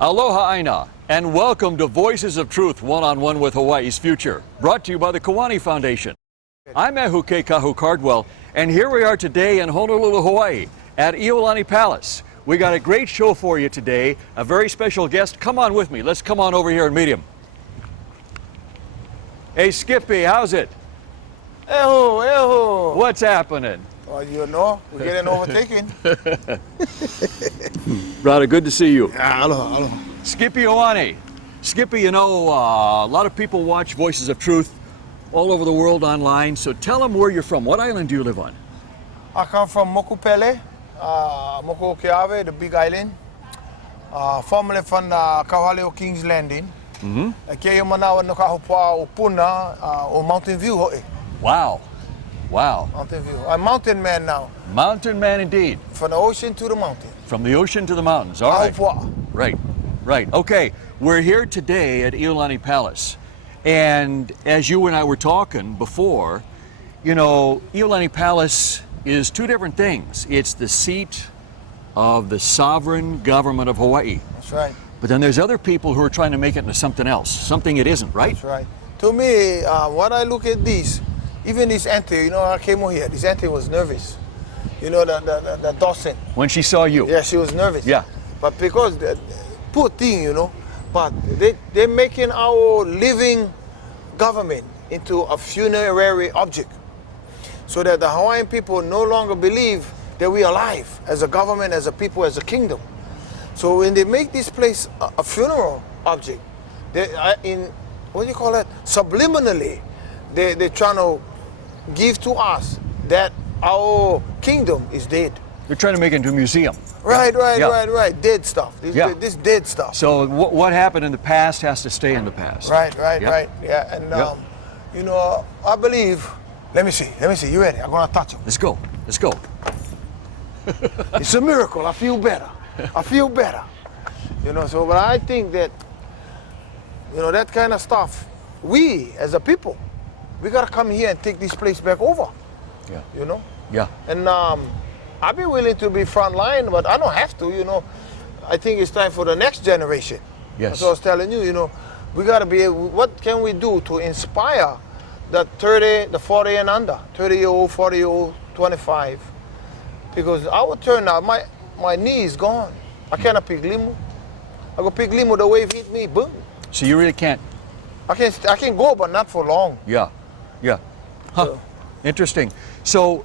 Aloha Aina, and welcome to Voices of Truth, one-on-one with Hawaii's future, brought to you by the Kiwane Foundation. I'm Ehuke Kahu Cardwell, and here we are today in Honolulu, Hawaii, at Iolani Palace. We got a great show for you today, a very special guest. Come on with me. Let's come on over here and meet him. Hey, Skippy, how's it? Eho. What's happening? Well, you know, we're getting overtaken. Brother, good to see you. Aloha. Skippy Ioane. Skippy, you know, a lot of people watch Voices of Truth all over the world online, so tell them where you're from. What island do you live on? I come from Mokupele, Mokuokeawe, the Big Island. Formerly from Kauhaleo King's Landing. Kaya manawa no kahopua o Puna o Mountain View ho'i. Wow. Wow. Mountain View. I'm a mountain man now. Mountain man indeed. From the ocean to the mountain. From the ocean to the mountains. All right. Kahopua. Right. Okay. We're here today at Iolani Palace. And as you and I were talking before, you know, Iolani Palace is two different things. It's the seat of the sovereign government of Hawaii. That's right. But then there's other people who are trying to make it into something else, something it isn't, right? That's right. To me, when I look at this, even this auntie, you know, I came over here, this auntie was nervous. You know, the Dawson. When she saw you? Yeah, she was nervous. Yeah. But because, poor thing, you know, but they're making our living government into a funerary object. So that the Hawaiian people no longer believe that we are alive as a government, as a people, as a kingdom. So when they make this place a funeral object, they what do you call it? Subliminally, they're trying to give to us that our kingdom is dead. They're trying to make it into a museum. Right. Yeah. Dead stuff. This dead stuff. So what happened in the past has to stay in the past. Right. Yeah, and you know, I believe. Let me see. You ready? I'm gonna touch him. Let's go. It's a miracle. I feel better. You know, so but I think that, you know, that kind of stuff, we as a people, we gotta come here and take this place back over. Yeah. You know? Yeah. And I'd be willing to be front line, but I don't have to, you know. I think it's time for the next generation. Yes. That's what I was telling you, you know. We gotta be able, what can we do to inspire the 30, the 40 and under, 30-year-old, 40-year-old, 25. Because our turn now, my knee is gone. I cannot pick limo. I go pick limo, the wave hit me, boom. So you really can't. I can go, but not for long. Yeah. Huh. So, Interesting. So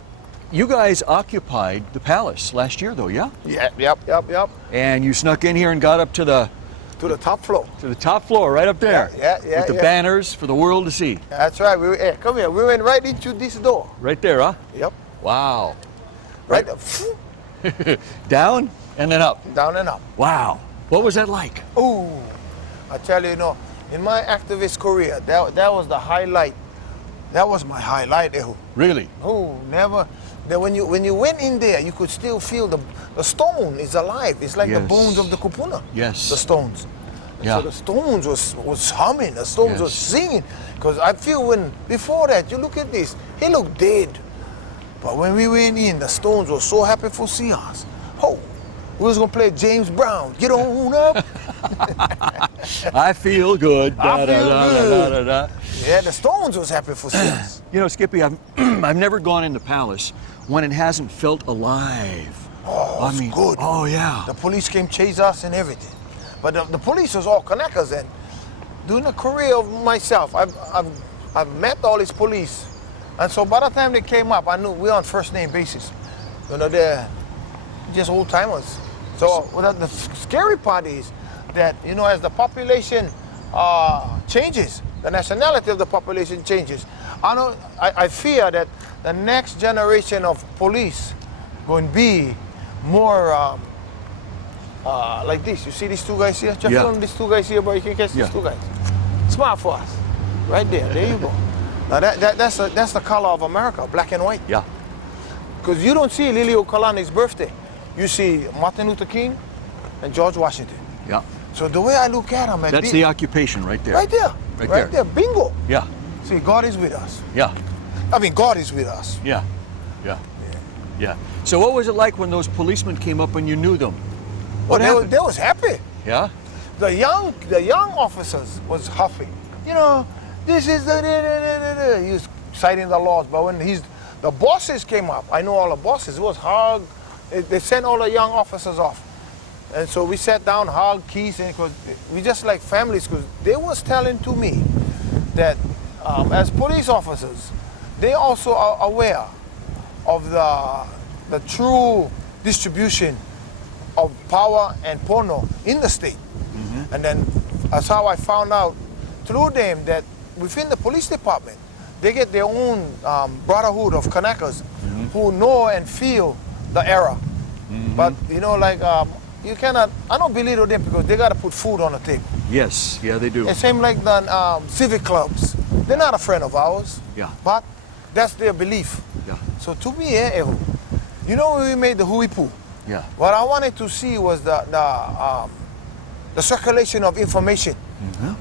you guys occupied the palace last year, though, yeah? Yep. And you snuck in here and got up to the top floor. To the top floor, right up there. Yeah. With the banners for the world to see. That's right. Come here. We went right into this door. Right there, huh? Yep. Wow. Right. Down and then up. Down and up. Wow. What was that like? Ooh, I tell you, in my activist career, that was the highlight. That was my highlight, Ehu. Really? Oh, never. That when you went in there, you could still feel the stone is alive. It's like the bones of the kupuna. Yes. The stones. Yeah. So the stones was humming. The stones was singing. Because I feel before that, you look at this, he looked dead. But when we went in, the stones were so happy for seeing us. Oh, we was gonna play James Brown. Get on up. I feel good. I feel good. Da. Yeah, the stones was happy for seeing us. You know, Skippy, I've never gone in the palace when it hasn't felt alive. Oh, I mean, good. Oh yeah. The police came chase us and everything. But the police was all connectors, and during the career of myself, I've met all these police. And so by the time they came up, I knew we're on first name basis. You know, they're just old timers. So the scary part is that, you know, as the population changes, the nationality of the population changes. I fear that the next generation of police going to be more like this. You see these two guys here? Just film these two guys here, bro. You can catch these two guys. Smile for us. Right there. There you go. Now that's the color of America, black and white. Yeah. Because you don't see Liliuokalani's birthday. You see Martin Luther King and George Washington. Yeah. So the way I look at them, that's the occupation right there. Right there, bingo. Yeah. See, God is with us. Yeah. I mean, God is with us. Yeah. So what was it like when those policemen came up and you knew them? Well, they was happy. Yeah? the young officers was huffing. You know, this is the he was citing the laws. But when the bosses came up, I know all the bosses. It was hug. They sent all the young officers off, and so we sat down, hug, kiss, and because we just like families. Because they was telling to me that as police officers, they also are aware of the true distribution of power and porno in the state. And then that's how I found out through them that within the police department, they get their own brotherhood of Kanakas who know and feel the error. But you know, like you cannot, I don't belittle them because they got to put food on the table. Yes, yeah, they do. The same like the civic clubs. They're not a friend of ours. Yeah. But that's their belief. Yeah. So to me, Ehu, you know when we made the hui poo? Yeah. What I wanted to see was the circulation of information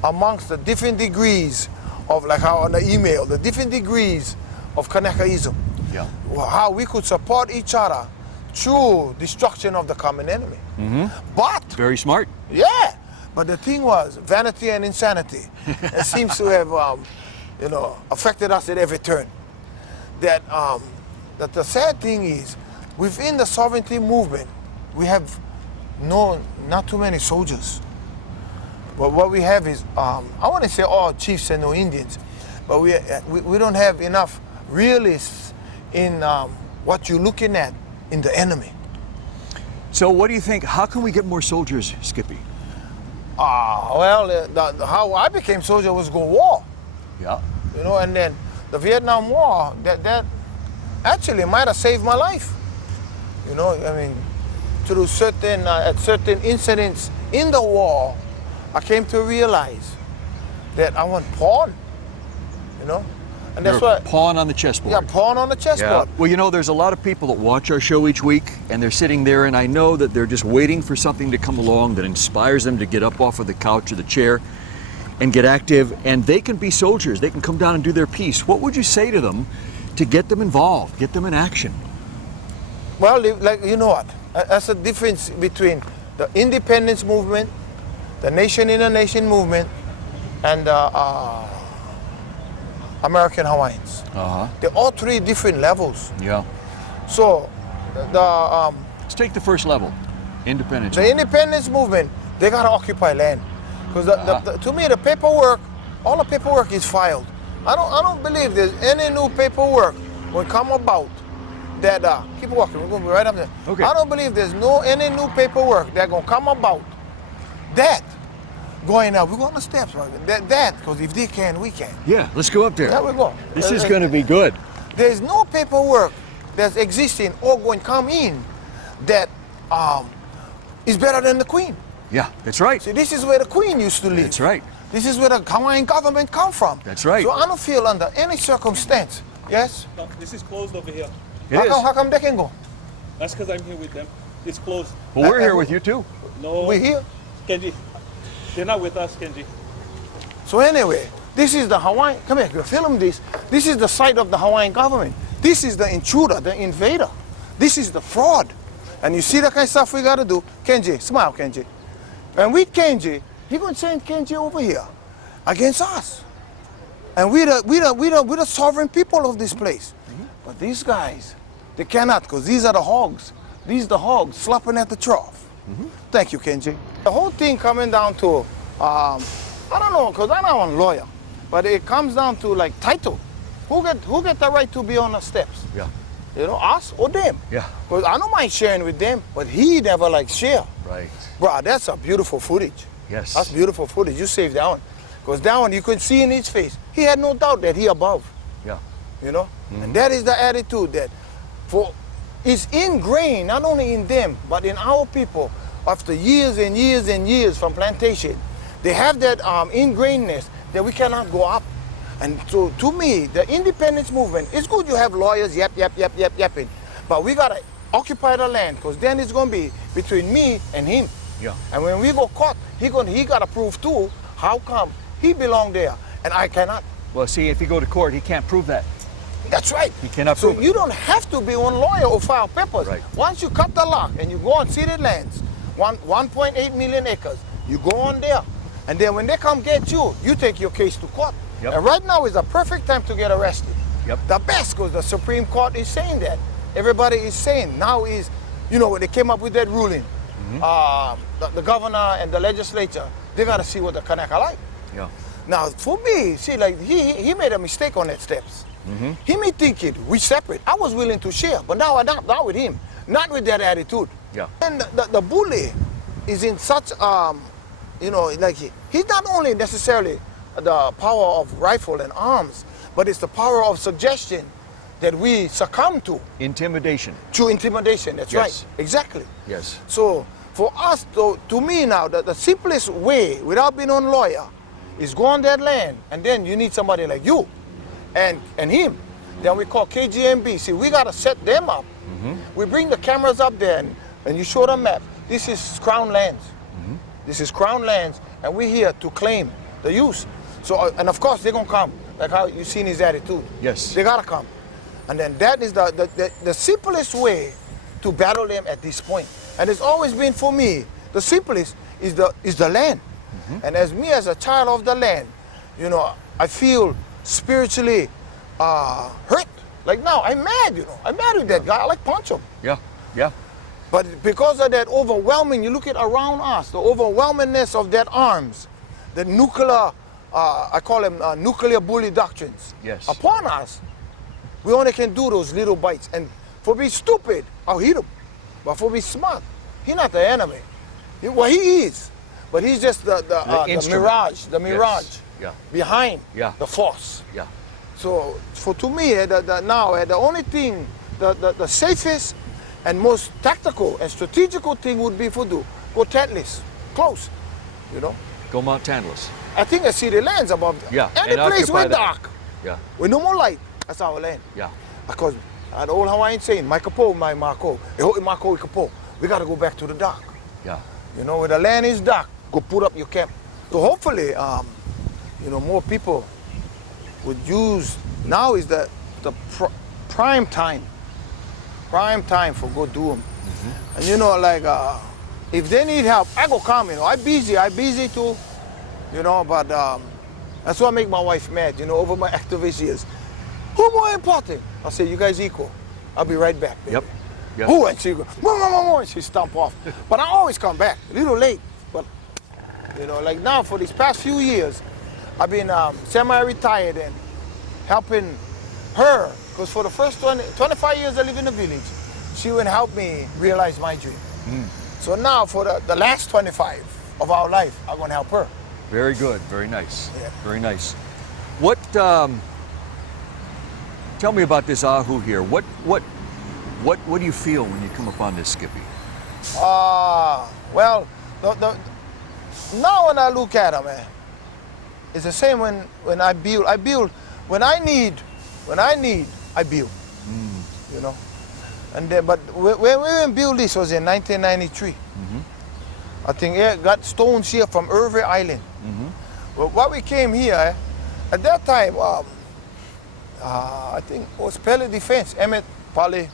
amongst the different degrees of, like how on the email, the different degrees of Kanakaism. Yeah. How we could support each other through destruction of the common enemy. But Very smart. yeah, but the thing was vanity and insanity. It seems to have, you know, affected us at every turn. That the sad thing is, within the sovereignty movement, we have not too many soldiers. But what we have is, I want to say all chiefs and no Indians, but we don't have enough realists in what you're looking at in the enemy. So what do you think? How can we get more soldiers, Skippy? Well, how I became soldier was go war. Yeah. You know, and then the Vietnam War, that actually might have saved my life. You know, I mean, through certain incidents in the war, I came to realize that I want pawn. You know, and that's You're a what pawn on the chessboard. yeah, pawn on the chessboard. Well, you know, there's a lot of people that watch our show each week, and they're sitting there, and I know that they're just waiting for something to come along that inspires them to get up off of the couch or the chair and get active, and they can be soldiers. They can come down and do their piece. What would you say to them to get them involved, get them in action? Well, like, you know what? That's the difference between the independence movement, the nation in a nation movement, and the American Hawaiians. They're all three different levels. Yeah. So Let's take the first level, independence. the independence movement, they gotta occupy land, because to me the paperwork, all the paperwork is filed. I don't believe there's any new paperwork will come about that keep walking. We're gonna be right up there. Okay. I don't believe there's any new paperwork that gonna come about that going up. We're going to steps, right? That because if they can, we can. Yeah, let's go up there. There we go. This is going to be good. There's no paperwork that's existing or going to come in that is better than the Queen. Yeah, that's right. See, this is where the Queen used to live. That's right. This is where the Hawaiian government come from. That's right. So I don't feel under any circumstance. Yes? No, this is closed over here. How come they can go? That's because I'm here with them. It's closed. Well, we're here with you too. No. We're here. Kenji. They're not with us, Kenji. So anyway, this is the Hawaiian, come here, film this. This is the site of the Hawaiian government. This is the intruder, the invader. This is the fraud. And you see the kind of stuff we gotta do. Kenji, smile, Kenji. And with Kenji, he gonna send Kenji over here against us. And we're the sovereign people of this place. But these guys, they cannot, because these are the hogs. These are the hogs slopping at the trough. Thank you, Kenji. The whole thing coming down to, I don't know, because I'm not a lawyer, but it comes down to like title. Who get the right to be on the steps? Yeah. You know, us or them? Yeah. Because I don't mind sharing with them, but he never like share. Right. Bro, that's a beautiful footage. Yes. That's beautiful footage. You saved that one. Because that one you could see in his face. He had no doubt that he above. Yeah. You know? And that is the attitude that it's ingrained not only in them, but in our people after years and years and years from plantation. They have that ingrainedness that we cannot go up. And so to me, the independence movement, it's good you have lawyers yapping. But we gotta occupy the land, because then it's gonna be between me and him. Yeah. And when we go caught, he gotta prove too, how come he belong there and I cannot. Well, see, if you go to court, he can't prove that. That's right. He cannot So prove it. you don't have to be one lawyer or file papers. Right. Once you cut the lock and you go on ceded lands, 1.8 million acres, You go on there. And then when they come get you, you take your case to court. Yep. And right now is the perfect time to get arrested. Yep. The best, because the Supreme Court is saying that. Everybody is saying now is, you know, when they came up with that ruling, the governor and the legislature, they got to see what the Kanaka like. Yeah. Now, for me, see, like, he made a mistake on that steps. He may think it, we separate. I was willing to share, but now I'm not with him, not with that attitude. Yeah. And the bully is in such, you know, like, he's not only necessarily the power of rifle and arms, but it's the power of suggestion that we succumb to. Intimidation. Through intimidation, that's Yes. right. Exactly. Yes. So for us, to me now, the simplest way, without being on lawyer, is go on that land, and then you need somebody like you and him. Then we call KGMB. See, we got to set them up. We bring the cameras up there, and you show them map. This is Crown lands. This is Crown lands, and we're here to claim the use. So, and of course, they're going to come, like how you've seen his attitude. Yes. They got to come. And then that is the simplest way to battle them at this point. And it's always been for me, the simplest is the land. And as me, as a child of the land, you know, I feel spiritually hurt. Like now, I'm mad, you know. I'm mad with that guy. I like punch him. Yeah. Yeah. But because of that overwhelming, you look at around us, the overwhelmingness of that arms, the nuclear, I call them nuclear bully doctrines. Yes. Upon us, we only can do those little bites. And for being stupid, I'll hit him. But for being smart, he's not the enemy. Well, he is. But he's just the mirage, Yes. Yeah. behind Yeah. the force. Yeah. So to me, the only thing, the safest and most tactical and strategical thing would be for go Tatlis, close, you know. Go Mount Tantalus. I think I see the lands above there. Yeah. Any and place occupy we're that. dark, Yeah. with no more light, that's our land. Yeah. Because the old Hawaiian saying, my kapo, my mako, mako, kapo. We got to go back to the dark. Yeah. You know, where the land is dark, go put up your camp. So hopefully, you know, more people would use, now is the prime time for go do them. And you know, like, if they need help, I go come, you know. I busy too, you know, but that's what make my wife mad, you know, over my activist years. Who more important? I say, you guys equal. I'll be right back, baby. Yep. Yep. Who? And she go, more, and she stomp off. But I always come back, a little late. But, you know, like now for these past few years, I've been semi-retired and helping her. Because for the first 25 years I live in the village, she would help me realize my dream. So now for the last 25 of our life, I'm going to help her. Very good. Very nice. Yeah. Very nice. What? Tell me about this Ahu here. What do you feel when you come upon this, Skippy? Well, now when I look at them, it's the same when I build. I build when I need, I build. You know, and then, but when we built this was in 1993. I think it got stones here from Irving Island. Well, what we came here at that time, I think it was Pele Defense, Emmett Pale.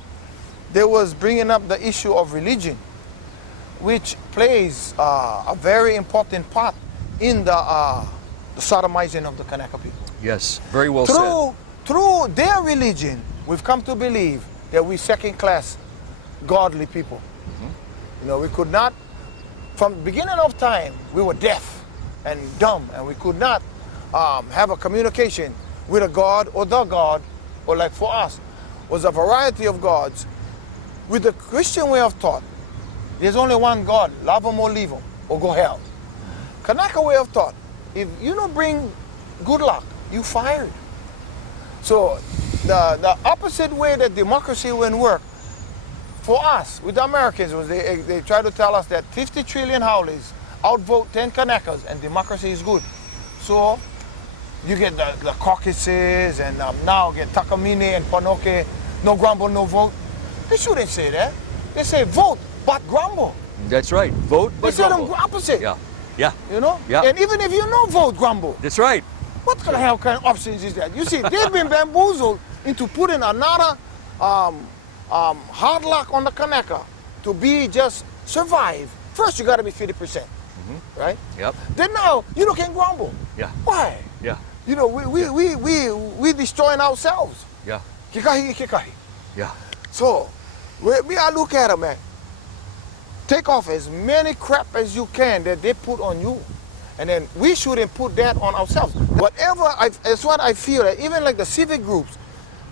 They was bringing up the issue of religion, which plays a very important part in the sodomizing of the Kanaka people. Yes, very well said. Through their religion, we've come to believe that we second-class godly people. You know, we could not, from the beginning of time, we were deaf and dumb, and we could not have a communication with a god, or like for us, was a variety of gods. With the Christian way of thought, there's only one God, love him or leave him, or go hell. Kanaka way of thought, if you don't bring good luck, you fired. So the opposite way that democracy will work, for us, with the Americans, was they try to tell us that 50 trillion howlies outvote 10 Kanakas and democracy is good. So you get the caucuses and now get Takamine and Panoke, no grumble, no vote. They shouldn't say that. They say vote, but grumble. That's right. Vote, but They say grumble. them opposite. Yeah. Yeah. You know? Yeah. And even if you know vote, grumble. That's right. What kind of options is that? You see, they've been bamboozled into putting another hard lock on the Kanaka to be just survive. First, you got to be 50%. right? Yep. Then now you can grumble. Yeah. Why? Yeah. We destroying ourselves. Yeah. Kikahi. Yeah. So, I look at them, man. Take off as many crap as you can that they put on you. And then we shouldn't put that on ourselves. It's what I feel, that even like the civic groups,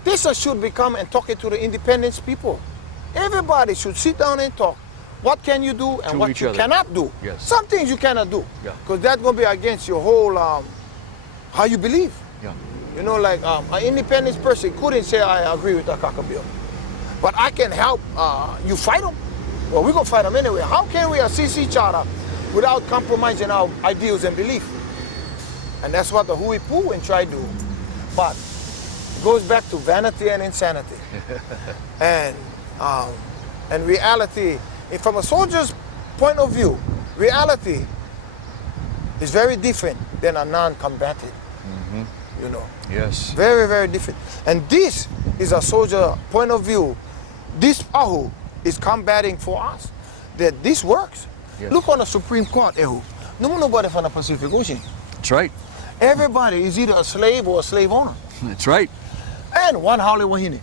this should become and talking to the independence people. Everybody should sit down and talk. What can you do and To what each you other. cannot do. Yes. Some things you cannot do. Yeah. Because that's going to be against your whole, how you believe. Yeah. You know, like an independent person couldn't say, I agree with the Akaka bill. But I can help you fight them. Well, we're going to fight them anyway. How can we assist each other without compromising our ideals and belief? And that's what the Hui Poo try to do. But it goes back to vanity and insanity. and reality, from a soldier's point of view, reality is very different than a non-combatant. You know. Yes. Very, very different. And this is a soldier point of view. This Ahu is combating for us. That this works. Yes. Look on the Supreme Court, Ehu. Nobody from the Pacific Ocean. That's right. Everybody is either a slave or a slave owner. That's right. And one Haole Wahine.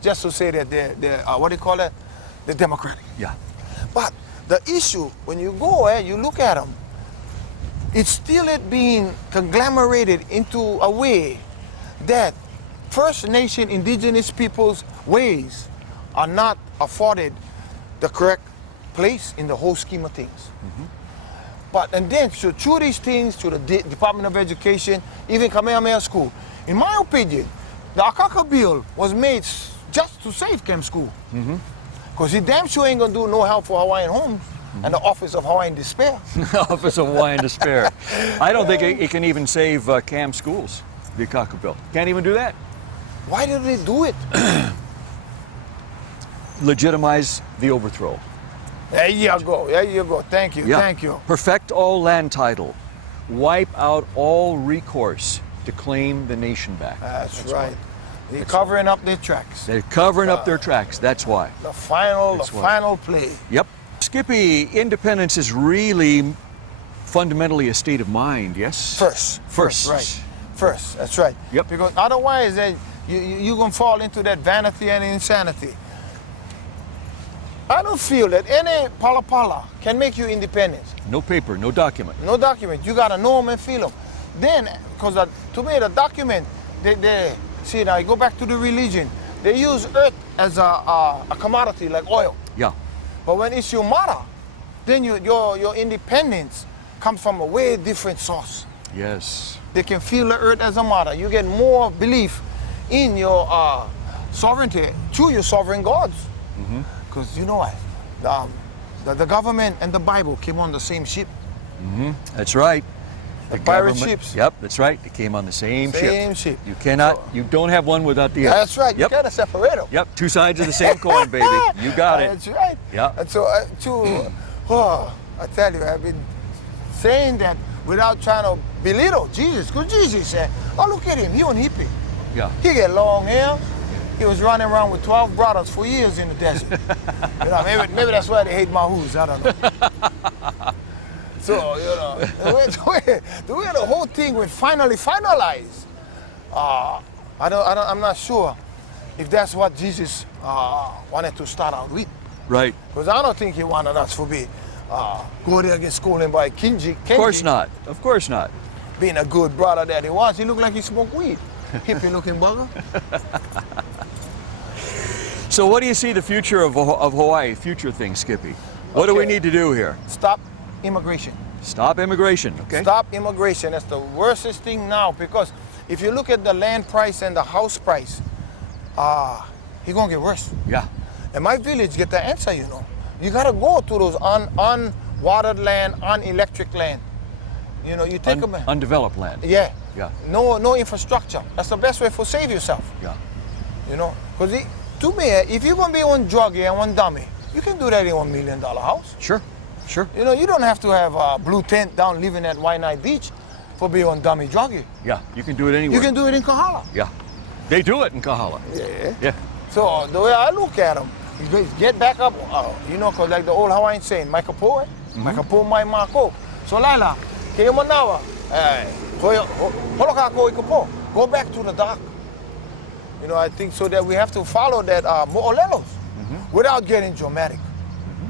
Just to say that they're what do you call that? They're democratic. Yeah. But the issue, when you go you look at them, it's still being conglomerated into a way that First Nation indigenous people's ways are not afforded the correct place in the whole scheme of things. And then through these things, through the Department of Education, even Kamehameha School, in my opinion, the Akaka bill was made just to save Camp School. Because he damn sure ain't gonna do no help for Hawaiian homes and the Office of Hawaiian Despair. Office of Hawaiian Despair. I don't think it can even save CAM schools, the Akaka bill. Can't even do that. Why did they do it? Legitimize the overthrow. There you go. There you go. Thank you. Yeah. Thank you. Perfect all land title. Wipe out all recourse to claim the nation back. That's right. why. They're covering up their tracks. They're covering up their tracks. That's why. The final That's why. final play. Yep. Skippy, independence is really fundamentally a state of mind, yes? First, right. First, that's right. Yep. Because otherwise, then you're going to fall into that vanity and insanity. I don't feel that any pala can make you independent. No paper, no document. No document. You got to know them and feel them. Then, because to me, the document, they see, now you go back to the religion, they use earth as a commodity like oil. Yeah. But when it's your mother, then your independence comes from a way different source. Yes. They can feel the earth as a mother. You get more belief in your sovereignty through your sovereign gods. Because you know what? The government and the Bible came on the same ship. That's right. The pirate government- ships. Yep, that's right. They came on the same ship. Same ship. You cannot, you don't have one without the other. That's right. Yep. You gotta separate them. Yep, two sides of the same coin, baby. You got it. That's right. Yeah. And so, I tell you, I've been saying that without trying to belittle Jesus, because Jesus said, oh, look at him, he was hippie. Yeah. He get long hair. He was running around with 12 brothers for years in the desert. You know, maybe that's why they hate Mahus, I don't know. So, you know, the way the whole thing was finally finalized, I'm not sure if that's what Jesus wanted to start out with. Right. Because I don't think he wanted us to be go there and get scolded by Kenji. Of course not. Of course not. Being a good brother that he was, he looked like he smoked weed. Hippie looking bugger. So what do you see the future of Hawaii, future things, Skippy? What do we Okay. need to do here? Stop immigration. Stop immigration, okay? Stop immigration. That's the worstest thing now, because if you look at the land price and the house price, it's gonna get worse. Yeah. And my village get the answer, you know. You gotta go to those unwatered land, unelectric land. You know, you take them. Undeveloped land. Yeah. Yeah. No infrastructure. That's the best way to save yourself. Yeah. You know, because to me, if you're gonna be one druggie and one dummy, you can do that in $1 million house. Sure. Sure. You know, you don't have to have a blue tent down living at Waianae Beach for being one dummy druggie. Yeah. You can do it anywhere. You can do it in Kahala. Yeah. They do it in Kahala. Yeah. Yeah. So the way I look at them, is get back up, you know, because like the old Hawaiian saying, Maikapoe, Maikapoe mai mako. So Laila, kayo manawa, go back to the dock. You know, I think so that we have to follow that mo'olelos without getting dramatic.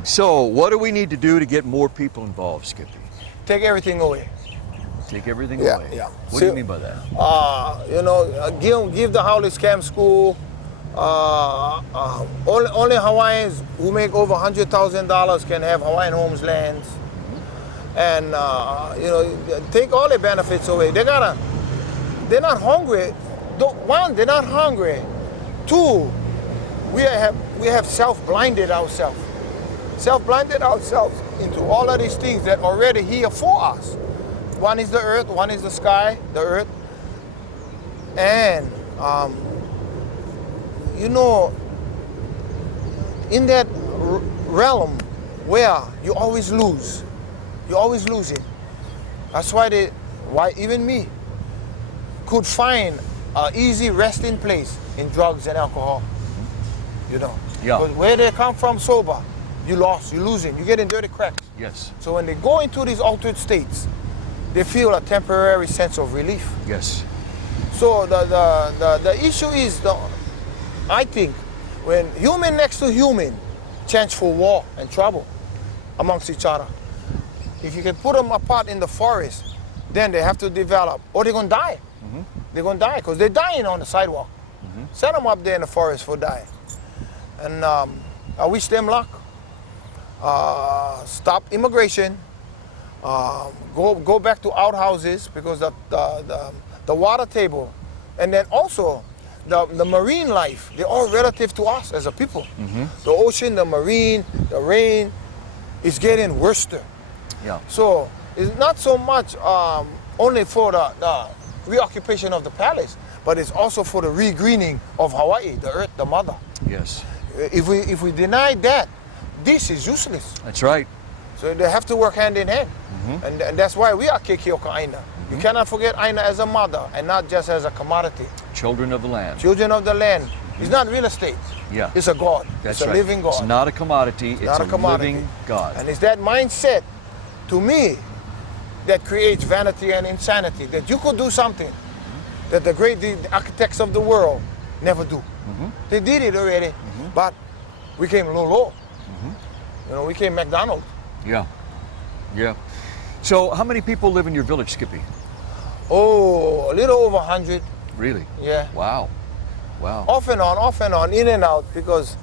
So, what do we need to do to get more people involved, Skippy? Take everything away. Take everything Yeah, away. yeah. What do you mean by that? You know, give the Howley's Camp School. Only Hawaiians who make over $100,000 can have Hawaiian homes lands. And you know, take all the benefits away. They're not hungry. One, they're not hungry. Two, we have self-blinded ourselves. Self-blinded ourselves into all of these things that are already here for us. One is the earth, one is the sky, the earth. And, you know, in that realm where you always lose, you're always losing. That's why even me could find an easy resting place in drugs and alcohol. You know, Yeah. But where they come from sober, you lost, you're losing, you get in dirty cracks. Yes. So when they go into these altered states, they feel a temporary sense of relief. Yes. So the issue is, I think, when human next to human, chance for war and trouble amongst each other. If you can put them apart in the forest, then they have to develop, or they're gonna die. They're gonna die because they're dying on the sidewalk. Set them up there in the forest for dying. And I wish them luck. Stop immigration. Go back to outhouses because the water table, and then also the marine life, they're all relative to us as a people. The ocean, the marine, the rain is getting worse. Yeah. So it's not so much only for the reoccupation of the palace, but it's also for the regreening of Hawaii, the earth, the mother. Yes. If we deny that, this is useless. That's right. So they have to work hand in hand. And that's why we are Kekioka Aina. You cannot forget Aina as a mother and not just as a commodity. Children of the land. Children of the land. It's not real estate. Yeah. It's a God. That's it's a right. living God. It's not a commodity. It's not a commodity. living God. And it's that mindset, to me, that creates vanity and insanity. That you could do something that the architects of the world never do. They did it already, but we came low. You know, we came McDonald's. Yeah. Yeah. So, how many people live in your village, Skippy? Oh, a little over 100. Really? Yeah. Wow. Wow. Off and on, in and out, because,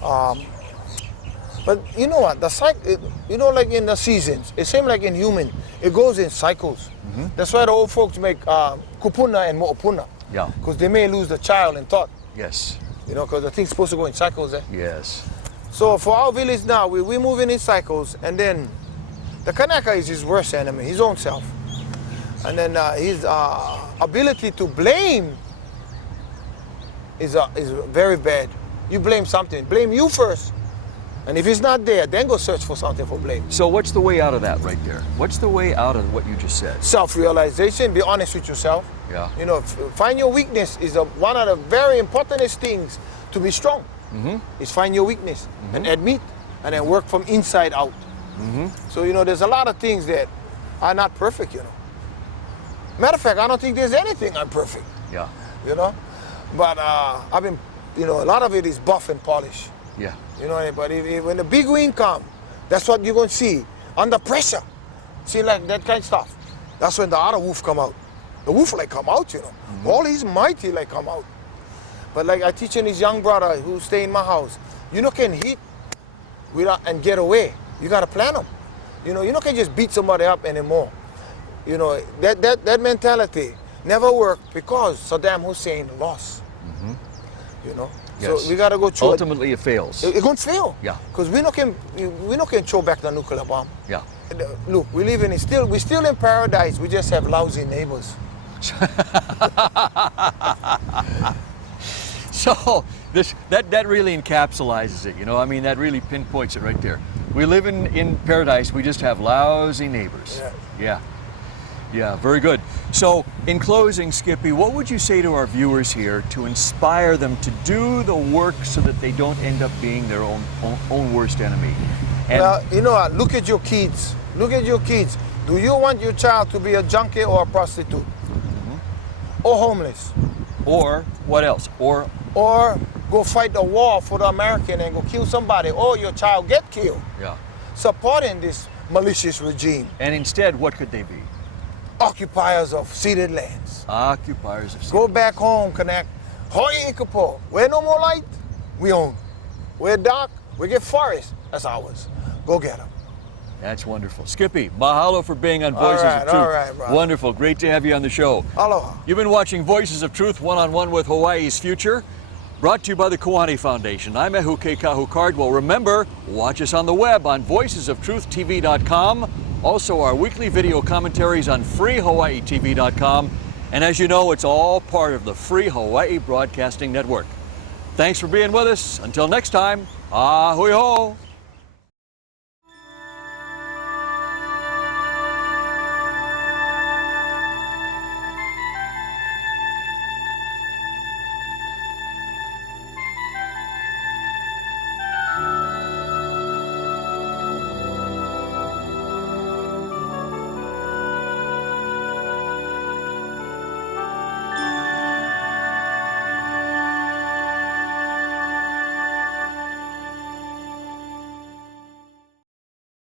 but you know what, the cycle, you know, like in the seasons, it seems like in human, it goes in cycles. That's why the old folks make kupuna and mo'opuna. Yeah. Because they may lose the child in thought, Yes. you know, because the thing's supposed to go in cycles. Yes. So for our village now, we're moving in cycles, and then the Kanaka is his worst enemy, his own self. And then his ability to blame is very bad. You blame something, blame you first. And if it's not there, then go search for something for blame. So, what's the way out of that right there? What's the way out of what you just said? Self-realization, be honest with yourself. Yeah. You know, find your weakness is one of the very importantest things to be strong. Is find your weakness and admit, and then work from inside out. So, you know, there's a lot of things that are not perfect, you know. Matter of fact, I don't think there's anything imperfect. Yeah. You know? But I've been, you know, a lot of it is buff and polish. Yeah. You know, but when the big wind comes, that's what you're going to see. Under pressure. See, like that kind of stuff. That's when the other wolf come out. The wolf like come out, you know. All his mighty like come out. But like I teaching this young brother who stay in my house, you know, can hit without and get away. You got to plan them. You know, can just beat somebody up anymore. You know, that mentality never worked because Saddam Hussein lost. You know, Yes. so we got to go through. Ultimately, it fails. It's going to fail. Yeah. Because we not can throw back the nuclear bomb. Yeah. Look, we're still in paradise. We just have lousy neighbors. So that really encapsulates it, you know. I mean, that really pinpoints it right there. We live in paradise. We just have lousy neighbors. Yeah. Yeah, very good. So, in closing, Skippy, what would you say to our viewers here to inspire them to do the work so that they don't end up being their own worst enemy? And Well, you know what? Look at your kids. Look at your kids. Do you want your child to be a junkie or a prostitute? Or homeless? Or what else? Or go fight the war for the American and go kill somebody, or your child get killed. yeah. Supporting this malicious regime. And instead, what could they be? Occupiers of ceded lands. Occupiers of Go back home, connect. Hoi Ikapo. Where no more light, we own. Where dark, we get forest. That's ours. Go get them. That's wonderful. Skippy, mahalo for being on All Voices right, of Truth. all right, brother. Wonderful. Great to have you on the show. Aloha. You've been watching Voices of Truth one-on-one with Hawaii's Future, brought to you by the Kiwane Foundation. I'm Kahu Cardwell. Remember, watch us on the web on voicesoftruthtv.com. Also, our weekly video commentaries on freehawaiitv.com. And as you know, it's all part of the Free Hawaii Broadcasting Network. Thanks for being with us. Until next time, ahui ho.